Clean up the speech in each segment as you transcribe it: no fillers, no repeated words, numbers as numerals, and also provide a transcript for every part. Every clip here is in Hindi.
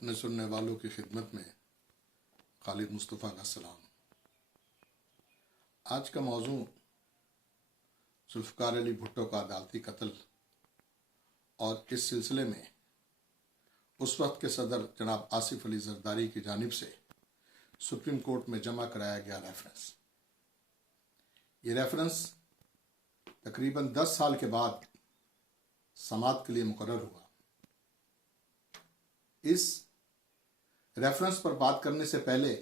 अपने सुनने वालों की खिदमत में खालिद मुस्तफ़ा का सलाम। आज का मौजू जुल्फ़िकार अली भुट्टो का अदालती कत्ल और इस सिलसिले में उस वक्त के सदर जनाब आसिफ अली जरदारी की जानिब से सुप्रीम कोर्ट में जमा कराया गया रेफरेंस। ये रेफरेंस तकरीबन 10 साल के बाद समाअत के लिए मुकर्रर हुआ। इस रेफरेंस पर बात करने से पहले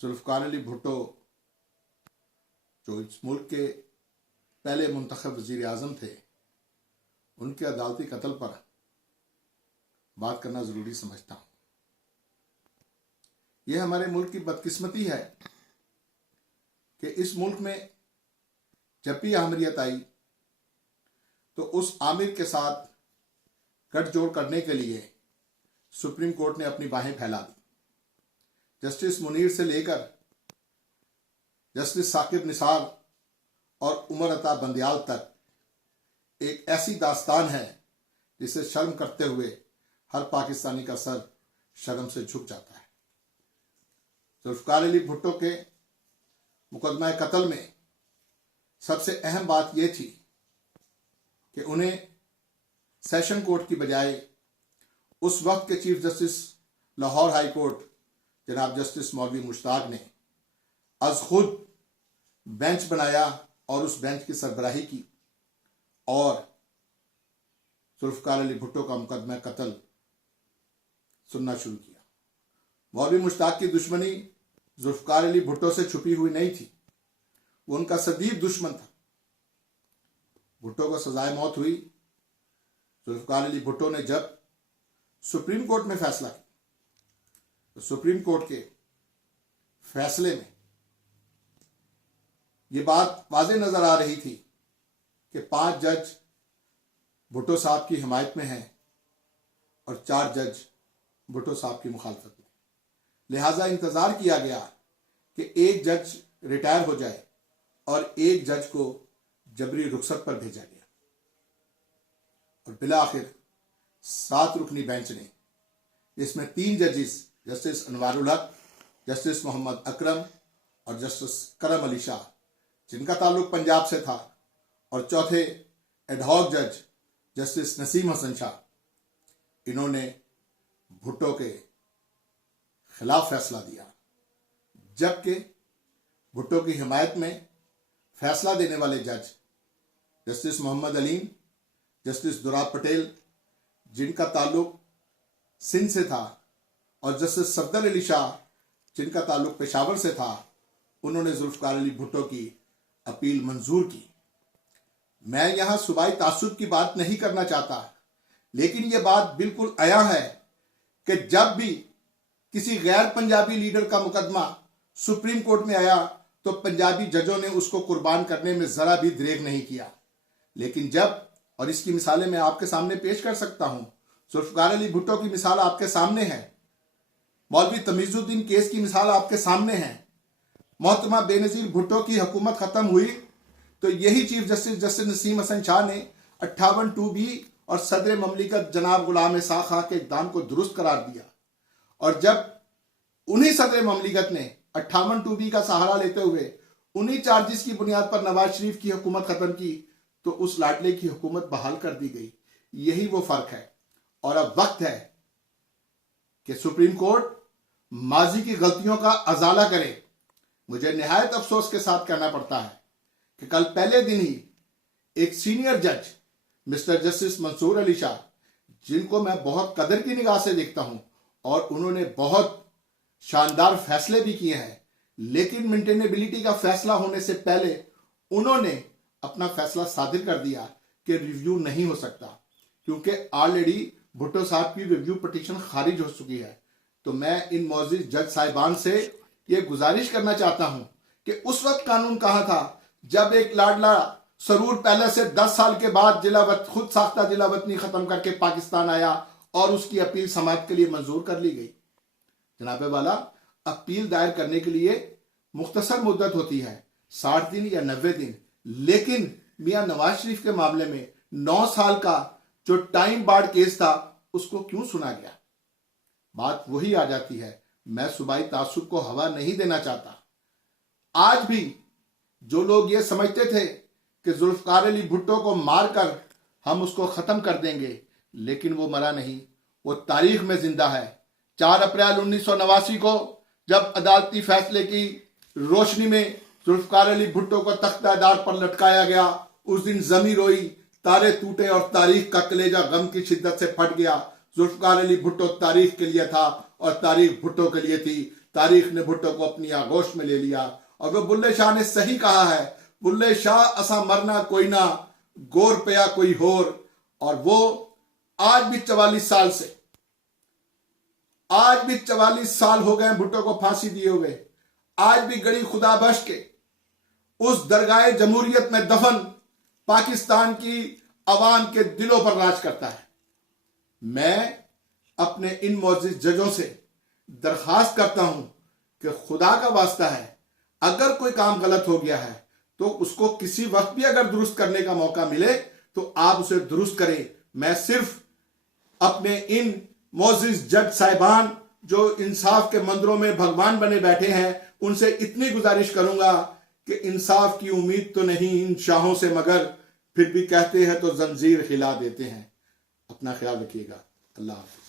जुल्फ़िकार अली भुट्टो जो इस मुल्क के पहले मुंतखब वज़ीर आज़म थे, उनके अदालती कत्ल पर बात करना ज़रूरी समझता हूँ। यह हमारे मुल्क की बदकिस्मती है कि इस मुल्क में जब भी आमिरियत आई तो उस आमिर के साथ गठजोड़ करने के लिए सुप्रीम कोर्ट ने अपनी बाहें फैला दी। जस्टिस मुनीर से लेकर जस्टिस साकिब निसार और उमर अता बंदियाल तक एक ऐसी दास्तान है जिसे शर्म करते हुए हर पाकिस्तानी का सर शर्म से झुक जाता है। जुल्फ़िकार अली भुट्टो के मुकदमा कत्ल में सबसे अहम बात यह थी कि उन्हें सेशन कोर्ट की बजाय उस वक्त के chief justice Lahore high court जनाब जस्टिस मौलवी मुश्ताक ने अज खुद बेंच बनाया और उस बेंच की सरबराही की और जुल्फ़िकार अली भुट्टो का मुकदमा कत्ल सुनना शुरू किया। मौलवी मुश्ताक की दुश्मनी जुल्फ़िकार अली भुट्टो से छुपी हुई नहीं थी, वो उनका सदीद दुश्मन था। भुट्टो को सजाए मौत हुई। जुल्फ़िकार अली भुट्टो ने जब सुप्रीम कोर्ट में फैसला किया तो सुप्रीम कोर्ट के फैसले में ये बात वाज़ेह नजर आ रही थी कि 5 जज भुट्टो साहब की हिमायत में हैं और 4 जज भुट्टो साहब की मुखालफत में। लिहाजा इंतजार किया गया कि एक जज रिटायर हो जाए और एक जज को जबरी रुखसत पर भेजा गया और बिला आखिर 7 रुकनी बेंच ने, जिसमें 3 जजिस जस्टिस अनवारुल हक, जस्टिस मोहम्मद अकरम और जस्टिस करम अली शाह, जिनका ताल्लुक पंजाब से था, और चौथे एडहॉक जज जस्टिस नसीम हसन शाह, इन्होंने भुट्टो के खिलाफ फैसला दिया। जबकि भुट्टो की हिमायत में फैसला देने वाले जज जस्टिस मोहम्मद अलीम, जस्टिस दुराब पटेल, जिनका ताल्लुक सिंध से था, और जस्टिस सफदर अली शाह, जिनका ताल्लुक पेशावर से था, उन्होंने जुल्फ़िकार अली भुट्टो की अपील मंजूर की। मैं यहां सूबाई तासुब की बात नहीं करना चाहता, लेकिन यह बात बिल्कुल आया है कि जब भी किसी गैर पंजाबी लीडर का मुकदमा सुप्रीम कोर्ट में आया तो पंजाबी जजों ने उसको कुर्बान करने में जरा भी देर नहीं किया। लेकिन जब, और इसकी मिसालें मैं आपके सामने पेश कर सकता हूं, जुल्फ़िकार अली भुट्टो की मिसाल आपके सामने है, मौलवी तमीजुद्दीन केस की मिसाल आपके सामने है। मोहतरमा बेनज़ीर भुट्टो की हुकूमत खत्म हुई तो यही चीफ जस्टिस नसीम हसन शाह ने 58(2)B और सदर ममलिकत जनाब गुलाम इसाक खां के इक़दाम को दुरुस्त करार दिया, और जब उन्हीं सदर ममलिकत ने 58(2)B का सहारा लेते हुए उन्हीं चार्जिस की बुनियाद पर नवाज शरीफ की हुकूमत खत्म की तो उस लाडले की हुकूमत बहाल कर दी गई। यही वो फर्क है। और अब वक्त है कि सुप्रीम कोर्ट माजी की गलतियों का अजाला करे। मुझे निहायत अफसोस के साथ कहना पड़ता है कि कल पहले दिन ही एक सीनियर जज मिस्टर जस्टिस मंसूर अली शाह, जिनको मैं बहुत कदर की निगाह से देखता हूं और उन्होंने बहुत शानदार फैसले भी किए हैं, लेकिन मेंटेनेबिलिटी का फैसला होने से पहले उन्होंने अपना फैसला सादिर कर दिया कि रिव्यू नहीं हो सकता, क्योंकि ऑलरेडी भुट्टो साहब की रिव्यू पिटीशन खारिज हो चुकी है। तो मैं इन मौजूद जज साहिबान से ये गुजारिश करना चाहता हूं कि उस वक्त कानून कहां था जब एक लाडला सरूर पहले से 10 साल के बाद खुद साख्ता जिला वतनी खत्म करके पाकिस्तान आया और उसकी अपील समाअत के लिए मंजूर कर ली गई। जनाबे वाला, अपील दायर करने के लिए मुख्तसर मुद्दत होती है, 60 दिन या 90 दिन, लेकिन मियां नवाज शरीफ के मामले में 9 साल का जो टाइम बार्ड केस था उसको क्यों सुना गया? बात वही आ जाती है। मैं सूबाई तासुब को हवा नहीं देना चाहता। आज भी जो लोग ये समझते थे कि जुल्फकार अली भुट्टो को मारकर हम उसको खत्म कर देंगे, लेकिन वो मरा नहीं, वो तारीख में जिंदा है। 4 अप्रैल 1989 को जब अदालती फैसले की रोशनी में जुल्फकार अली भुट्टो को तख्तादार पर लटकाया गया, उस दिन जमी रोई, तारे टूटे और तारीख का कलेजा गम की शिद्दत से फट गया। जुल्फकार अली भुट्टो तारीख के लिए था और तारीख भुट्टो के लिए थी। तारीख ने भुट्टो को अपनी आगोश में ले लिया। और वो बुल्ले शाह ने सही कहा है, बुल्ले शाह असा मरना कोई ना, गोर पया कोई होर। और वो आज भी 44 साल हो गए भुट्टो को फांसी दिए हुए। आज भी गड़ी खुदा बख्श के उस दरगाह जमहूरियत में दफन पाकिस्तान की अवाम के दिलों पर राज करता है। मैं अपने इन मौजूद जजों से दरखास्त करता हूं कि खुदा का वास्ता है, अगर कोई काम गलत हो गया है तो उसको किसी वक्त भी अगर दुरुस्त करने का मौका मिले तो आप उसे दुरुस्त करें। मैं सिर्फ अपने इन मौजूद जज साहिबान जो इंसाफ के मंदिरों में भगवान बने बैठे हैं, उनसे इतनी गुजारिश करूंगा कि इंसाफ की उम्मीद तो नहीं इन शाहों से, मगर फिर भी कहते हैं तो जंजीर हिला देते हैं। अपना ख्याल रखिएगा। अल्लाह हाफ़िज़।